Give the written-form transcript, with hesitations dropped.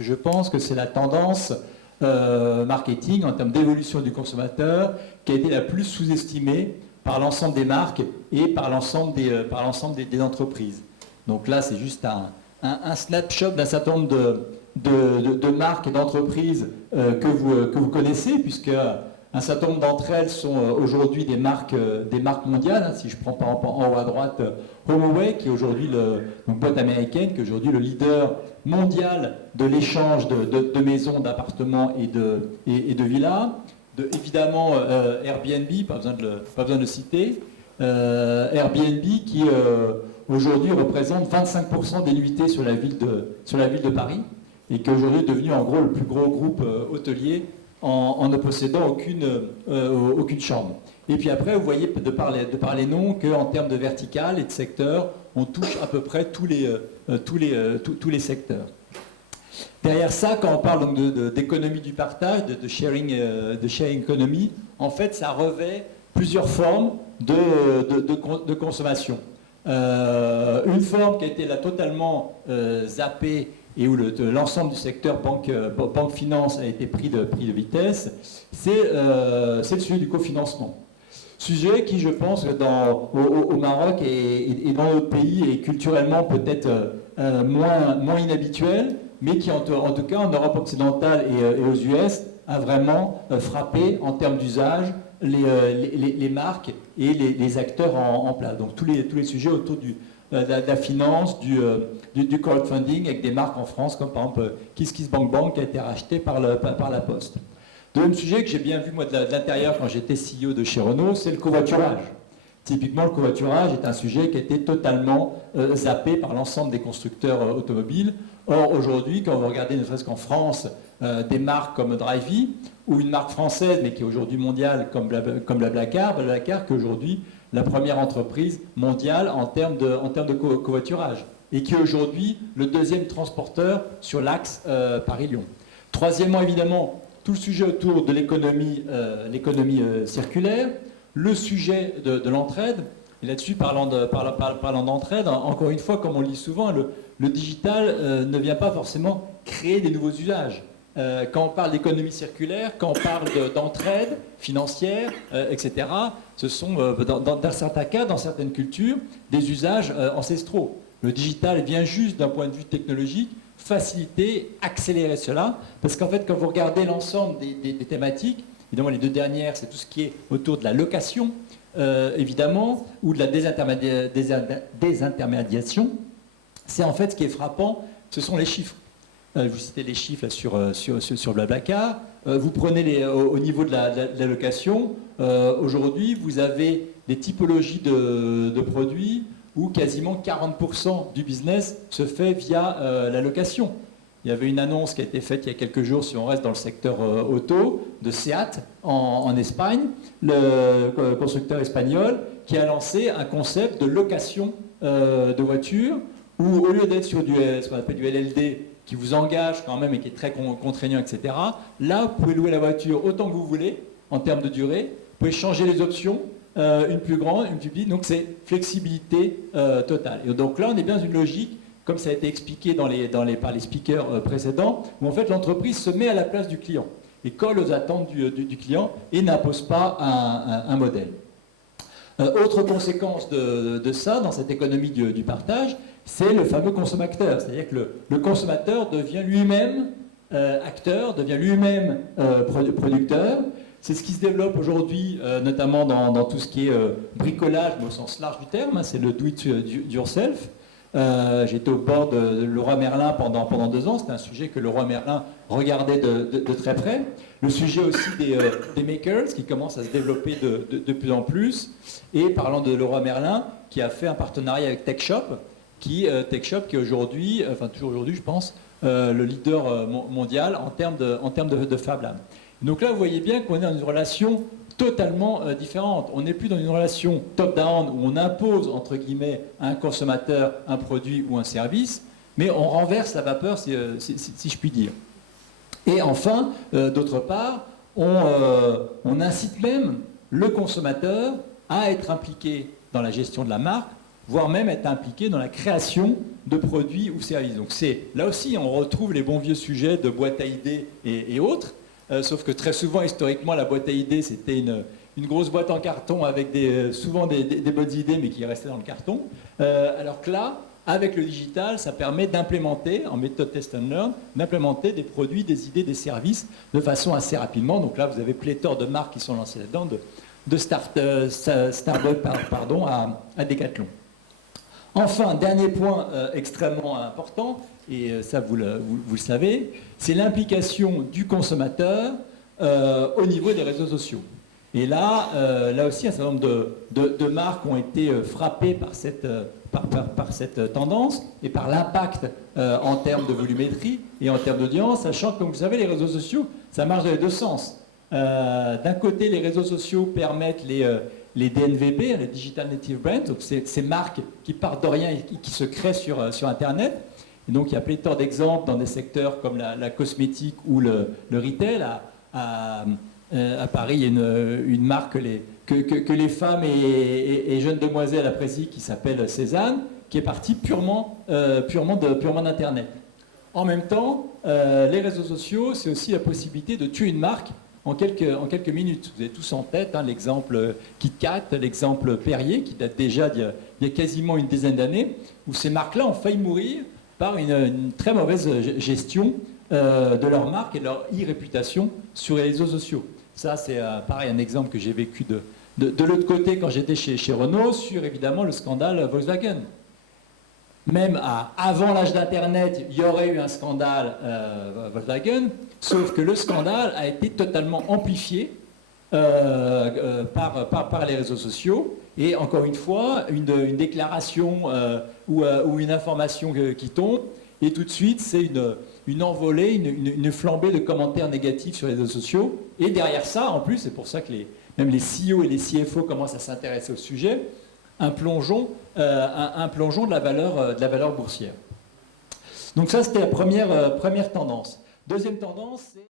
Je pense que c'est la tendance marketing en termes d'évolution du consommateur qui a été la plus sous-estimée par l'ensemble des marques et par l'ensemble des entreprises. Donc là, c'est juste un snapshot d'un certain nombre de marques et d'entreprises que vous connaissez, puisque un certain nombre d'entre elles sont aujourd'hui des marques mondiales. Si je prends par exemple en haut à droite HomeAway, qui est aujourd'hui donc boîte américaine, qui est aujourd'hui le leader mondial de l'échange de maisons, d'appartements et de villas. Évidemment Airbnb, pas besoin de le citer. Airbnb qui aujourd'hui représente 25% des nuitées sur la ville de Paris et qui aujourd'hui est devenu en gros le plus gros groupe hôtelier en ne possédant aucune chambre. Et puis après, vous voyez de par les noms qu'en termes de vertical et de secteur, on touche à peu près tous les secteurs. Derrière ça, quand on parle donc d'économie du partage, de sharing economy, en fait, ça revêt plusieurs formes de consommation. Une forme qui a été là totalement zappée et où l'ensemble du secteur banque-finance a été pris de vitesse, c'est le sujet du cofinancement. Sujet qui, je pense, au Maroc et dans d'autres pays est culturellement peut-être moins inhabituel, mais qui, en tout cas, en Europe occidentale et aux US, a vraiment frappé en termes d'usage les marques et les acteurs en place. Donc tous les sujets autour de la finance, du crowdfunding, avec des marques en France, comme par exemple KissKissBankBank, qui a été racheté par la Poste. Deuxième sujet que j'ai bien vu moi de l'intérieur quand j'étais CEO de chez Renault, c'est le covoiturage. Typiquement, le covoiturage est un sujet qui a été totalement zappé par l'ensemble des constructeurs automobiles. Or, aujourd'hui, quand vous regardez ne serait-ce qu'en France, des marques comme Drivey, ou une marque française, mais qui est aujourd'hui mondiale, comme BlaBlaCar, qui est aujourd'hui la première entreprise mondiale en termes de covoiturage, et qui est aujourd'hui le deuxième transporteur sur l'axe Paris-Lyon. Troisièmement, évidemment, tout le sujet autour de l'économie circulaire, le sujet de l'entraide. Et là-dessus, parlant d'entraide, encore une fois, comme on le dit souvent, le digital ne vient pas forcément créer des nouveaux usages. Quand on parle d'économie circulaire, quand on parle d'entraide financière, etc., ce sont, dans certains cas, dans certaines cultures, des usages ancestraux. Le digital vient juste d'un point de vue technologique faciliter, accélérer cela, parce qu'en fait, quand vous regardez l'ensemble des thématiques, évidemment les deux dernières, c'est tout ce qui est autour de la location, évidemment, ou de la désintermédiation, c'est en fait ce qui est frappant, ce sont les chiffres. Je vous citais les chiffres là, sur BlaBlaCar. Vous prenez au niveau de la location, aujourd'hui, vous avez des typologies de produits où quasiment 40% du business se fait via la location. Il y avait une annonce qui a été faite il y a quelques jours, si on reste dans le secteur auto, de SEAT en Espagne, le constructeur espagnol, qui a lancé un concept de location de voitures, où au lieu d'être sur ce qu'on appelle du LLD, qui vous engage quand même et qui est très contraignant, etc., là, vous pouvez louer la voiture autant que vous voulez, en termes de durée, vous pouvez changer les options, une plus grande, une plus petite, donc c'est flexibilité totale. Et donc là, on est bien dans une logique, comme ça a été expliqué par les speakers précédents, où en fait l'entreprise se met à la place du client et colle aux attentes du client et n'impose pas un modèle. Autre conséquence de ça, dans cette économie du partage, c'est le fameux consommateur. C'est-à-dire que le consommateur devient lui-même acteur, devient lui-même producteur. C'est ce qui se développe aujourd'hui, notamment dans tout ce qui est bricolage, mais au sens large du terme, hein, c'est le do it yourself. J'étais au bord de Leroy Merlin pendant 2 ans, c'était un sujet que Leroy Merlin regardait de très près. Le sujet aussi des makers qui commencent à se développer de plus en plus. Et parlant de Leroy Merlin, qui a fait un partenariat avec TechShop, qui est aujourd'hui, enfin toujours aujourd'hui je pense, le leader mondial en termes de Fab Lab. Donc là vous voyez bien qu'on est dans une relation totalement différente. On n'est plus dans une relation top-down où on impose, entre guillemets, à un consommateur un produit ou un service, mais on renverse la vapeur, si je puis dire. Et enfin, d'autre part, on incite même le consommateur à être impliqué dans la gestion de la marque, voire même être impliqués dans la création de produits ou services. Donc là aussi, on retrouve les bons vieux sujets de boîte à idées et autres, sauf que très souvent, historiquement, la boîte à idées, c'était une grosse boîte en carton avec souvent des bonnes idées, mais qui restaient dans le carton. Alors que là, avec le digital, ça permet d'implémenter, en méthode test and learn, d'implémenter des produits, des idées, des services de façon assez rapidement. Donc là, vous avez pléthore de marques qui sont lancées là-dedans, de Starbucks à Decathlon. Enfin, dernier point extrêmement important, et ça vous le savez, c'est l'implication du consommateur au niveau des réseaux sociaux. Et là aussi, un certain nombre de marques ont été frappées par cette tendance et par l'impact en termes de volumétrie et en termes d'audience, sachant que, comme vous savez, les réseaux sociaux, ça marche dans les deux sens. D'un côté, les réseaux sociaux permettent les DNVB, les Digital Native Brands, donc ces marques qui partent de rien et qui se créent sur Internet. Et donc il y a pléthore d'exemples dans des secteurs comme la cosmétique ou le retail. À Paris, il y a une marque que les femmes et jeunes demoiselles apprécient qui s'appelle Cézanne, qui est partie purement d'Internet. En même temps, les réseaux sociaux, c'est aussi la possibilité de tuer une marque en quelques minutes. Vous avez tous en tête l'exemple KitKat, l'exemple Perrier, qui date déjà d'il y a quasiment une dizaine d'années, où ces marques-là ont failli mourir par une très mauvaise gestion de leur marque et de leur e-réputation sur les réseaux sociaux. Ça, c'est pareil, un exemple que j'ai vécu de l'autre côté quand j'étais chez Renault, sur évidemment le scandale Volkswagen. Même avant l'âge d'Internet, il y aurait eu un scandale Volkswagen, sauf que le scandale a été totalement amplifié par les réseaux sociaux. Et encore une fois, une déclaration ou une information qui tombe, et tout de suite, c'est une envolée, une flambée de commentaires négatifs sur les réseaux sociaux. Et derrière ça, en plus, c'est pour ça que même les CEO et les CFO commencent à s'intéresser au sujet, un plongeon de la valeur boursière. Donc ça, c'était la première tendance. Deuxième tendance, c'est...